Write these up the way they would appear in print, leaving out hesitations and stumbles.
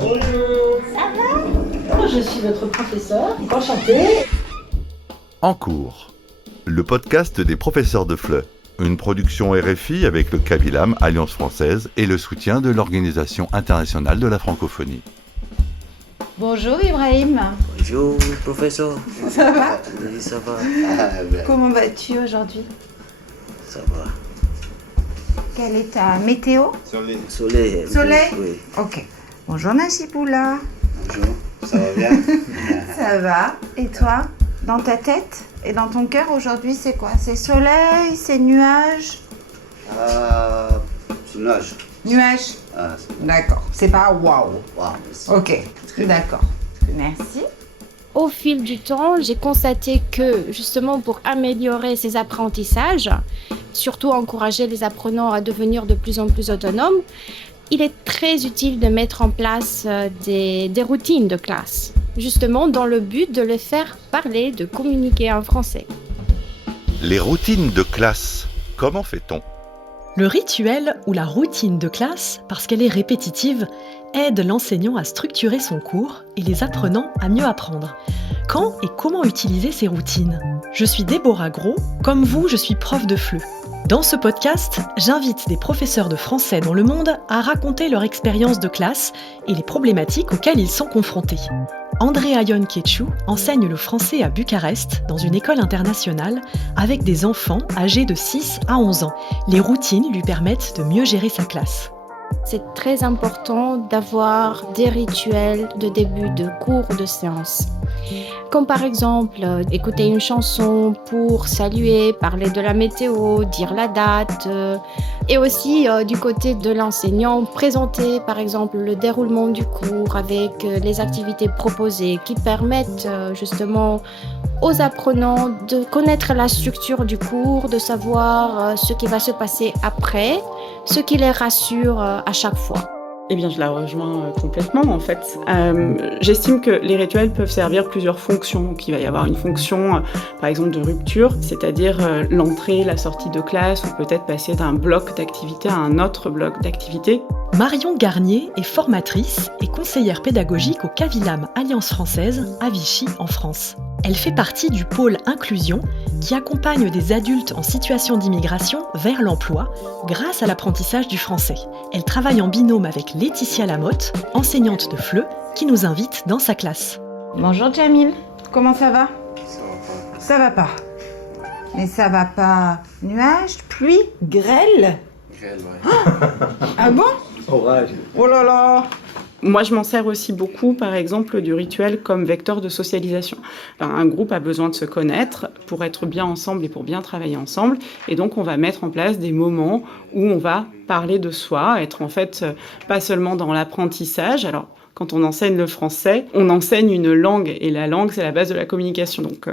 Bonjour. Ça va? Je suis votre professeur. Enchantée. En cours, le podcast des professeurs de FLE, une production RFI avec le CAVILAM Alliance Française et le soutien de l'Organisation internationale de la francophonie. Bonjour Ibrahim. Bonjour professeur. Ça va? Oui, ça va. Comment vas-tu aujourd'hui? Ça va. Quelle est ta météo? Soleil. Soleil? Oui. Ok. Bonjour Nassiboula. Bonjour, ça va bien? Ça va. Et toi? Dans ta tête et dans ton cœur aujourd'hui c'est quoi? C'est soleil? C'est nuage? C'est nuage. Nuage? C'est D'accord. C'est pas waouh. Wow, merci. Ok. D'accord. Merci. Au fil du temps, j'ai constaté que justement pour améliorer ces apprentissages, surtout encourager les apprenants à devenir de plus en plus autonomes, il est très utile de mettre en place des routines de classe, justement dans le but de les faire parler, de communiquer en français. Les routines de classe, comment fait-on ? Le rituel ou la routine de classe, parce qu'elle est répétitive, aide l'enseignant à structurer son cours et les apprenants à mieux apprendre. Quand et comment utiliser ces routines ? Je suis Déborah Gros, comme vous, je suis prof de FLE. Dans ce podcast, j'invite des professeurs de français dans le monde à raconter leur expérience de classe et les problématiques auxquelles ils sont confrontés. Andrea Ionketchu enseigne le français à Bucarest, dans une école internationale, avec des enfants âgés de 6 à 11 ans. Les routines lui permettent de mieux gérer sa classe. C'est très important d'avoir des rituels de début de cours de séance. Comme par exemple, écouter une chanson pour saluer, parler de la météo, dire la date. Et aussi, du côté de l'enseignant, présenter par exemple le déroulement du cours avec les activités proposées qui permettent justement aux apprenants de connaître la structure du cours, de savoir ce qui va se passer après, ce qui les rassure à chaque fois. Eh bien, je la rejoins complètement, en fait. J'estime que les rituels peuvent servir plusieurs fonctions. Donc, il va y avoir une fonction, par exemple, de rupture, c'est-à-dire l'entrée, la sortie de classe, ou peut-être passer d'un bloc d'activité à un autre bloc d'activité. Marion Garnier est formatrice et conseillère pédagogique au CAVILAM Alliance Française à Vichy, en France. Elle fait partie du pôle inclusion qui accompagne des adultes en situation d'immigration vers l'emploi grâce à l'apprentissage du français. Elle travaille en binôme avec Laetitia Lamotte, enseignante de FLE, qui nous invite dans sa classe. Bonjour Jamil. Comment ça va? Ça va pas. Ça va pas. Mais ça va pas. Nuage, pluie, grêle? Grêle, ouais. Ah bon? Orage. Oh là là! Moi, je m'en sers aussi beaucoup, par exemple, du rituel comme vecteur de socialisation. Un groupe a besoin de se connaître pour être bien ensemble et pour bien travailler ensemble. Et donc, on va mettre en place des moments où on va parler de soi, être en fait pas seulement dans l'apprentissage. Alors, quand on enseigne le français, on enseigne une langue et la langue, c'est la base de la communication. Donc,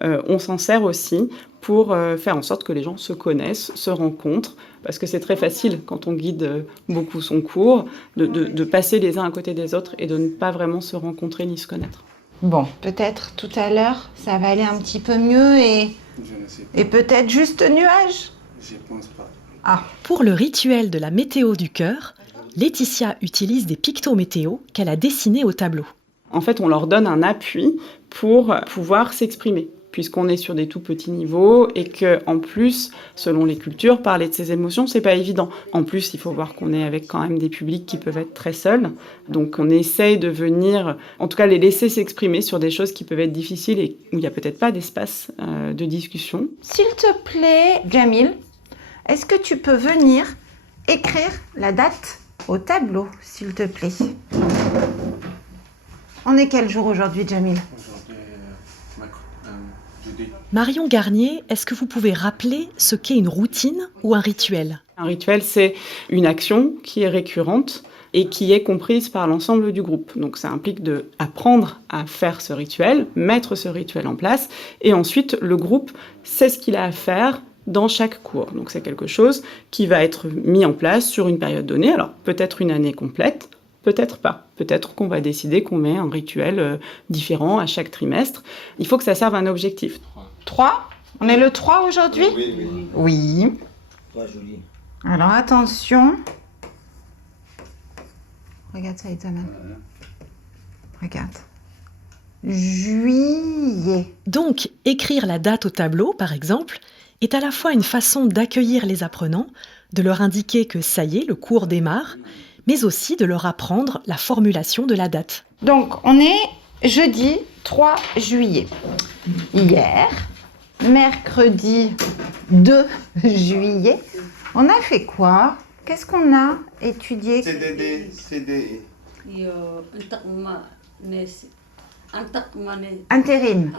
on s'en sert aussi pour faire en sorte que les gens se connaissent, se rencontrent, parce que c'est très facile, quand on guide beaucoup son cours, de passer les uns à côté des autres et de ne pas vraiment se rencontrer ni se connaître. Bon, peut-être tout à l'heure, ça va aller un petit peu mieux et peut-être juste nuage. Je pense pas. Ah, Pour le rituel de la météo du cœur, Laetitia utilise des pictos météo qu'elle a dessinés au tableau. En fait, on leur donne un appui pour pouvoir s'exprimer, puisqu'on est sur des tout petits niveaux et que, en plus, selon les cultures, parler de ses émotions, c'est pas évident. En plus, il faut voir qu'on est avec quand même des publics qui peuvent être très seuls. Donc, on essaye de venir, en tout cas, les laisser s'exprimer sur des choses qui peuvent être difficiles et où il n'y a peut-être pas d'espace de discussion. s'il te plaît, Jamil, est-ce que tu peux venir écrire la date au tableau, s'il te plaît? On est quel jour aujourd'hui, Jamil? Aujourd'hui, jeudi. Marion Garnier, est-ce que vous pouvez rappeler ce qu'est une routine ou un rituel ? Un rituel, c'est une action qui est récurrente et qui est comprise par l'ensemble du groupe. Donc ça implique d'apprendre à faire ce rituel, mettre ce rituel en place, et ensuite le groupe sait ce qu'il a à faire dans chaque cours. Donc c'est quelque chose qui va être mis en place sur une période donnée, alors peut-être une année complète, peut-être pas. Peut-être qu'on va décider qu'on met un rituel différent à chaque trimestre. Il faut que ça serve un objectif. 3? On est le 3 aujourd'hui? Oui. Oui. Toi, Julie. Alors attention. Regarde ça, Ethan. Regarde. Juillet. Donc, écrire la date au tableau, par exemple, est à la fois une façon d'accueillir les apprenants, de leur indiquer que ça y est, le cours démarre, mais aussi de leur apprendre la formulation de la date. Donc, on est jeudi 3 juillet. Hier, mercredi 2 juillet, on a fait quoi? Qu'est-ce qu'on a étudié? CDD, CDE. Intérim.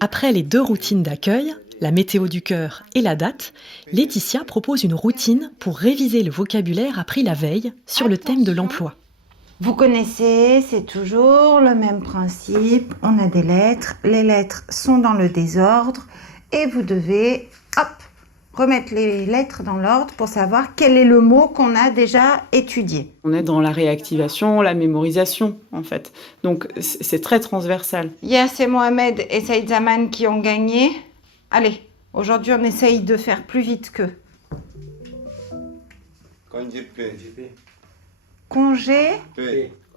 Après les 2 routines d'accueil, la météo du cœur et la date, Laetitia propose une routine pour réviser le vocabulaire appris la veille sur le thème de l'emploi. Vous connaissez, c'est toujours le même principe. On a des lettres, les lettres sont dans le désordre et vous devez, remettre les lettres dans l'ordre pour savoir quel est le mot qu'on a déjà étudié. On est dans la réactivation, la mémorisation, en fait. Donc, c'est très transversal. Hier, c'est Mohamed et Saïd Zaman qui ont gagné. Allez, aujourd'hui, on essaye de faire plus vite qu'eux. Congé.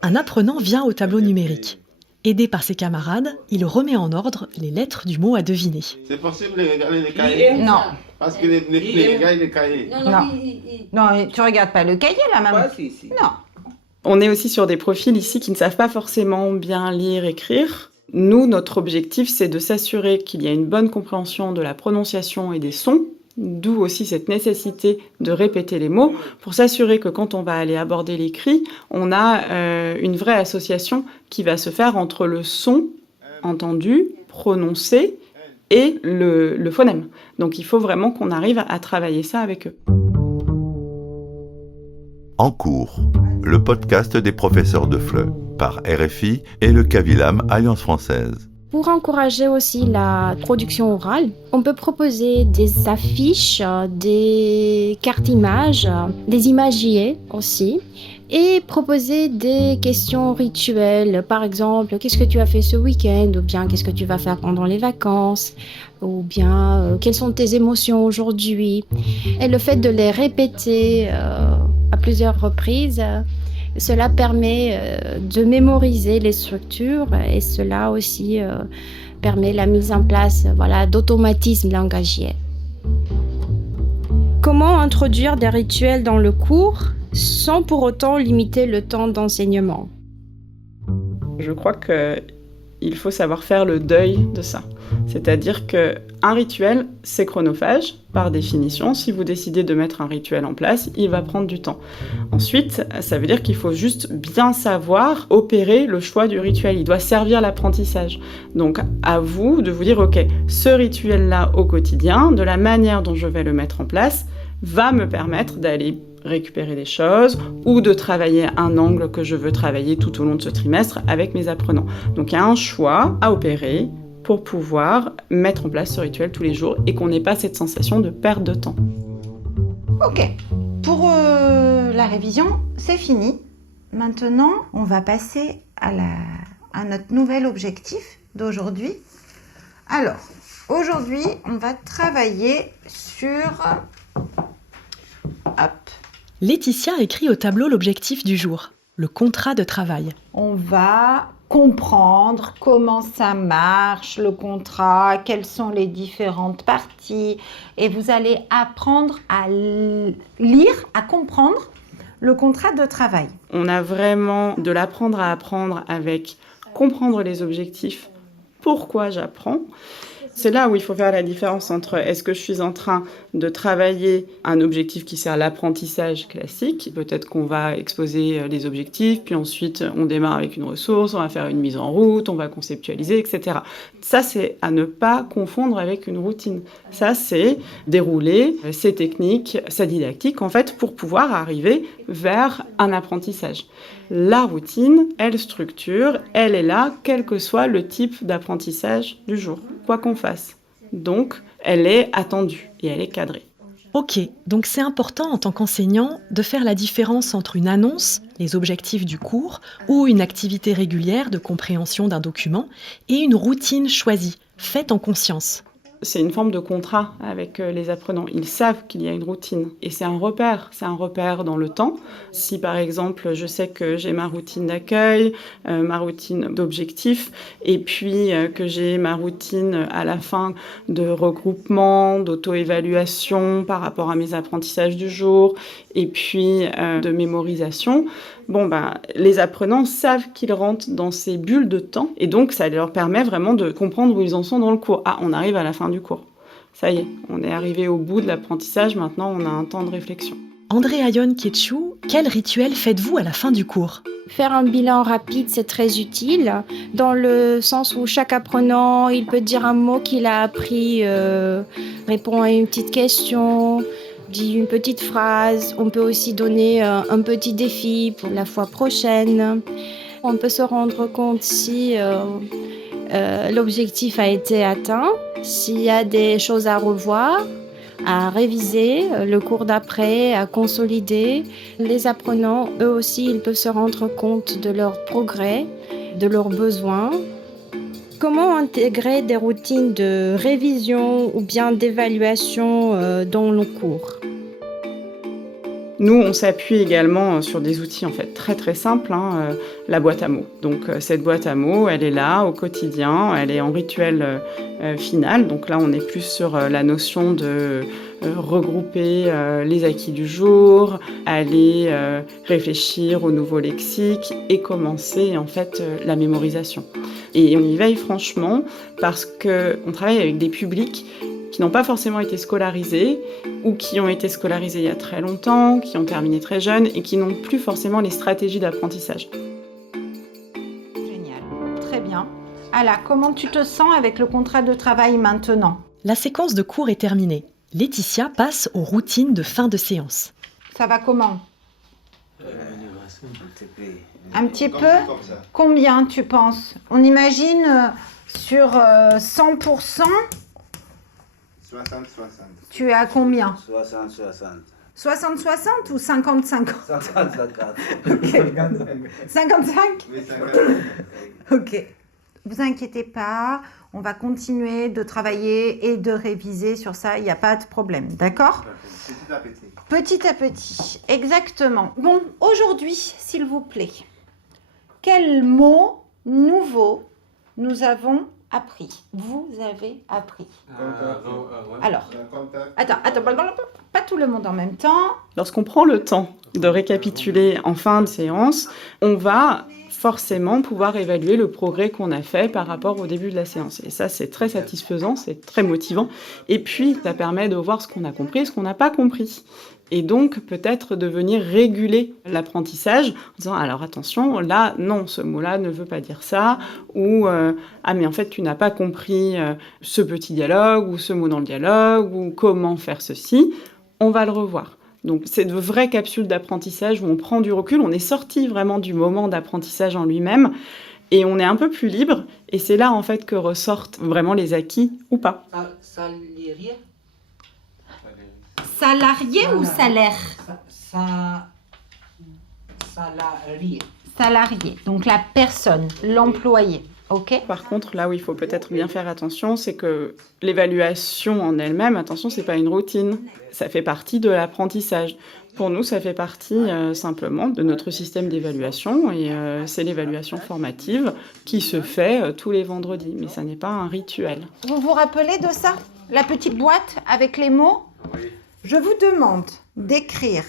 Un apprenant vient au tableau numérique. Aidé par ses camarades, il remet en ordre les lettres du mot à deviner. C'est possible de regarder les cahiers? Non. Parce que les gars, les cahiers. Non, tu regardes pas le cahier là, maman. Non. On est aussi sur des profils ici qui ne savent pas forcément bien lire, écrire. Nous, notre objectif, c'est de s'assurer qu'il y a une bonne compréhension de la prononciation et des sons, d'où aussi cette nécessité de répéter les mots, pour s'assurer que quand on va aller aborder l'écrit, on a une vraie association qui va se faire entre le son entendu, prononcé, et le phonème. Donc il faut vraiment qu'on arrive à travailler ça avec eux. En cours, le podcast des professeurs de FLE par RFI et le CAVILAM Alliance française. Pour encourager aussi la production orale, on peut proposer des affiches, des cartes images, des imagiers aussi, et proposer des questions rituelles. Par exemple, qu'est-ce que tu as fait ce week-end? Ou bien, qu'est-ce que tu vas faire pendant les vacances? Ou bien, quelles sont tes émotions aujourd'hui? Et le fait de les répéter à plusieurs reprises, cela permet de mémoriser les structures et cela aussi permet la mise en place d'automatismes langagiers. Comment introduire des rituels dans le cours sans pour autant limiter le temps d'enseignement? Je crois qu'il faut savoir faire le deuil de ça. C'est-à-dire qu'un rituel, c'est chronophage, par définition. Si vous décidez de mettre un rituel en place, il va prendre du temps. Ensuite, ça veut dire qu'il faut juste bien savoir opérer le choix du rituel. Il doit servir l'apprentissage. Donc, à vous de vous dire, OK, ce rituel-là au quotidien, de la manière dont je vais le mettre en place, va me permettre d'aller récupérer des choses ou de travailler un angle que je veux travailler tout au long de ce trimestre avec mes apprenants. Donc, il y a un choix à opérer pour pouvoir mettre en place ce rituel tous les jours et qu'on n'ait pas cette sensation de perte de temps. Ok, pour la révision, c'est fini. Maintenant, on va passer à notre nouvel objectif d'aujourd'hui. Alors, aujourd'hui, on va travailler sur... Laetitia écrit au tableau l'objectif du jour, le contrat de travail. On va comprendre comment ça marche, le contrat, quelles sont les différentes parties. Et vous allez apprendre à lire, à comprendre le contrat de travail. On a vraiment de l'apprendre à apprendre avec comprendre les objectifs, pourquoi j'apprends. C'est là où il faut faire la différence entre est-ce que je suis en train de travailler un objectif qui sert à l'apprentissage classique, peut-être qu'on va exposer les objectifs, puis ensuite on démarre avec une ressource, on va faire une mise en route, on va conceptualiser, etc. Ça, c'est à ne pas confondre avec une routine. Ça, c'est dérouler ses techniques, sa didactique, en fait, pour pouvoir arriver vers un apprentissage. La routine, elle structure, elle est là, quel que soit le type d'apprentissage du jour, quoi qu'on fasse. Donc, elle est attendue et elle est cadrée. Ok, donc c'est important en tant qu'enseignant de faire la différence entre une annonce, les objectifs du cours, ou une activité régulière de compréhension d'un document, et une routine choisie, faite en conscience. c'est une forme de contrat avec les apprenants. Ils savent qu'il y a une routine et c'est un repère dans le temps. Si par exemple, je sais que j'ai ma routine d'accueil, ma routine d'objectifs et puis que j'ai ma routine à la fin de regroupement, d'auto-évaluation par rapport à mes apprentissages du jour et puis de mémorisation, les apprenants savent qu'ils rentrent dans ces bulles de temps et donc ça leur permet vraiment de comprendre où ils en sont dans le cours. Ah, on arrive à la fin du cours. Ça y est, on est arrivé au bout de l'apprentissage, maintenant on a un temps de réflexion. André Ayon Ketchou, quel rituel faites-vous à la fin du cours ? Faire un bilan rapide, c'est très utile, dans le sens où chaque apprenant, il peut dire un mot qu'il a appris, répond à une petite question, dit une petite phrase. On peut aussi donner un petit défi pour la fois prochaine. On peut se rendre compte si l'objectif a été atteint, s'il y a des choses à revoir, à réviser, le cours d'après, à consolider. Les apprenants, eux aussi, ils peuvent se rendre compte de leur progrès, de leurs besoins. Comment intégrer des routines de révision ou bien d'évaluation dans nos cours ? Nous, on s'appuie également sur des outils en fait très très simples, la boîte à mots. Donc cette boîte à mots, elle est là au quotidien, elle est en rituel final. Donc là, on est plus sur la notion de regrouper les acquis du jour, aller réfléchir au nouveau lexique et commencer en fait la mémorisation. Et on y veille franchement parce qu'on travaille avec des publics qui n'ont pas forcément été scolarisés ou qui ont été scolarisés il y a très longtemps, qui ont terminé très jeunes et qui n'ont plus forcément les stratégies d'apprentissage. Génial, très bien. Alors, comment tu te sens avec le contrat de travail maintenant ? La séquence de cours est terminée. Laetitia passe aux routines de fin de séance. Ça va comment ? Un petit peu ? Comme ça. Combien tu penses ? On imagine sur 100%, 60. tu es à combien ? 60. 60-60 ou 50-50 50. Ok. 55 Oui, 50. Ok. Vous inquiétez pas, on va continuer de travailler et de réviser sur ça, il n'y a pas de problème, d'accord ? Petit à petit. Petit à petit, exactement. Bon, aujourd'hui, s'il vous plaît, quels mots nouveaux nous avons appris ? Vous avez appris. Alors, attends, pas tout le monde en même temps. Lorsqu'on prend le temps de récapituler en fin de séance, on va forcément pouvoir évaluer le progrès qu'on a fait par rapport au début de la séance. Et ça, c'est très satisfaisant, c'est très motivant. Et puis, ça permet de voir ce qu'on a compris et ce qu'on n'a pas compris. Et donc, peut-être de venir réguler l'apprentissage en disant « Alors attention, là, non, ce mot-là ne veut pas dire ça » ou « Ah, mais en fait, tu n'as pas compris ce petit dialogue ou ce mot dans le dialogue ou comment faire ceci. » On va le revoir. Donc, c'est de vraies capsules d'apprentissage où on prend du recul, on est sorti vraiment du moment d'apprentissage en lui-même et on est un peu plus libre. Et c'est là, en fait, que ressortent vraiment les acquis ou pas. Salarié. Salarié ou salaire ? Salarié. Salarié, donc la personne, l'employé. Ok. Par contre, là où il faut peut-être bien faire attention, c'est que l'évaluation en elle-même, attention, c'est pas une routine. Ça fait partie de l'apprentissage. Pour nous, ça fait partie simplement de notre système d'évaluation et c'est l'évaluation formative qui se fait tous les vendredis. Mais ça n'est pas un rituel. Vous vous rappelez de ça ? La petite boîte avec les mots ? Oui. Je vous demande d'écrire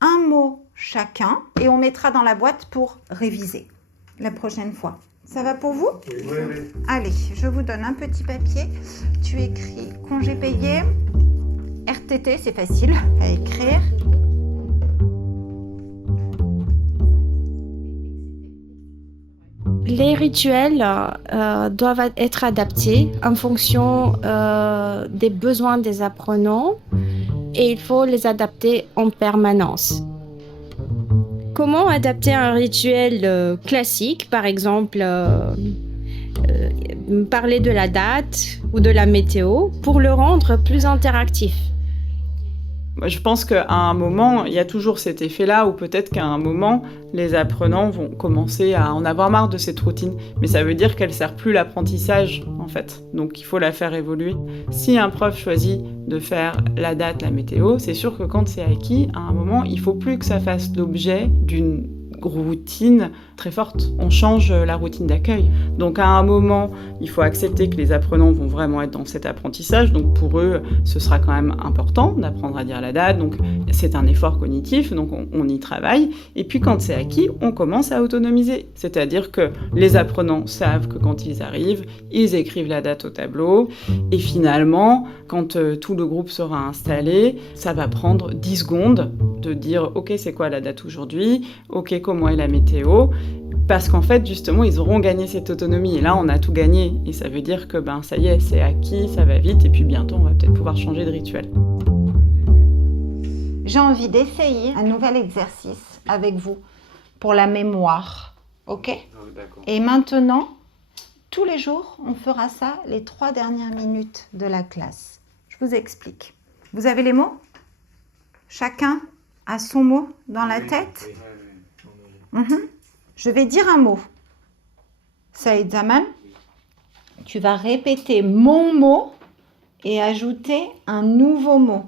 un mot chacun et on mettra dans la boîte pour réviser la prochaine fois. Ça va pour vous ? Oui. Allez, je vous donne un petit papier. Tu écris congé payé, RTT, c'est facile à écrire. Les rituels doivent être adaptés en fonction des besoins des apprenants et il faut les adapter en permanence. Comment adapter un rituel classique, par exemple parler de la date ou de la météo, pour le rendre plus interactif ? Moi, je pense qu'à un moment, il y a toujours cet effet-là où peut-être qu'à un moment, les apprenants vont commencer à en avoir marre de cette routine. Mais ça veut dire qu'elle ne sert plus l'apprentissage, en fait. Donc, il faut la faire évoluer. Si un prof choisit de faire la date, la météo, c'est sûr que quand c'est acquis, à un moment, il ne faut plus que ça fasse l'objet d'une routine très forte. On change la routine d'accueil. Donc à un moment, il faut accepter que les apprenants vont vraiment être dans cet apprentissage. Donc pour eux, ce sera quand même important d'apprendre à dire la date. Donc c'est un effort cognitif, donc on y travaille. Et puis quand c'est acquis, on commence à autonomiser. C'est-à-dire que les apprenants savent que quand ils arrivent, ils écrivent la date au tableau. Et finalement, quand tout le groupe sera installé, ça va prendre 10 secondes de dire « Ok, c'est quoi la date aujourd'hui ? Ok, comment est la météo ?» Parce qu'en fait, justement, ils auront gagné cette autonomie. Et là, on a tout gagné. Et ça veut dire que ça y est, c'est acquis, ça va vite. Et puis bientôt, on va peut-être pouvoir changer de rituel. J'ai envie d'essayer un nouvel exercice avec vous pour la mémoire. Ok ? D'accord. Et maintenant, tous les jours, on fera ça les 3 dernières minutes de la classe. Je vous explique. Vous avez les mots ? Chacun a son mot dans la tête ? Je vais dire un mot. Saïd Zaman, tu vas répéter mon mot et ajouter un nouveau mot.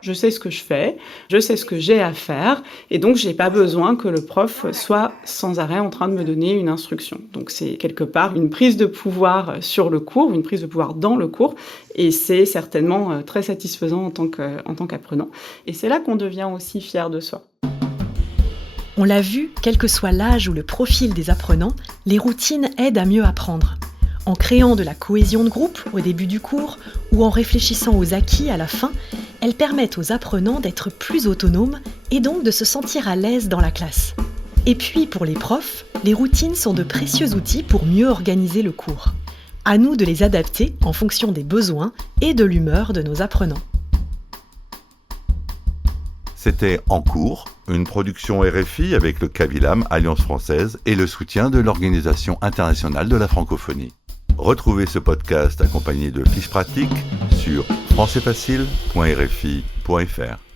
Je sais ce que je fais, je sais ce que j'ai à faire, et donc je n'ai pas besoin que le prof soit sans arrêt en train de me donner une instruction. Donc c'est quelque part une prise de pouvoir sur le cours, une prise de pouvoir dans le cours, et c'est certainement très satisfaisant en tant qu'apprenant. Et c'est là qu'on devient aussi fier de soi. On l'a vu, quel que soit l'âge ou le profil des apprenants, les routines aident à mieux apprendre. En créant de la cohésion de groupe au début du cours ou en réfléchissant aux acquis à la fin, elles permettent aux apprenants d'être plus autonomes et donc de se sentir à l'aise dans la classe. Et puis pour les profs, les routines sont de précieux outils pour mieux organiser le cours. À nous de les adapter en fonction des besoins et de l'humeur de nos apprenants. C'était En cours, une production RFI avec le CAVILAM, Alliance française, et le soutien de l'Organisation internationale de la francophonie. Retrouvez ce podcast accompagné de fiches pratiques sur françaisfacile.rfi.fr.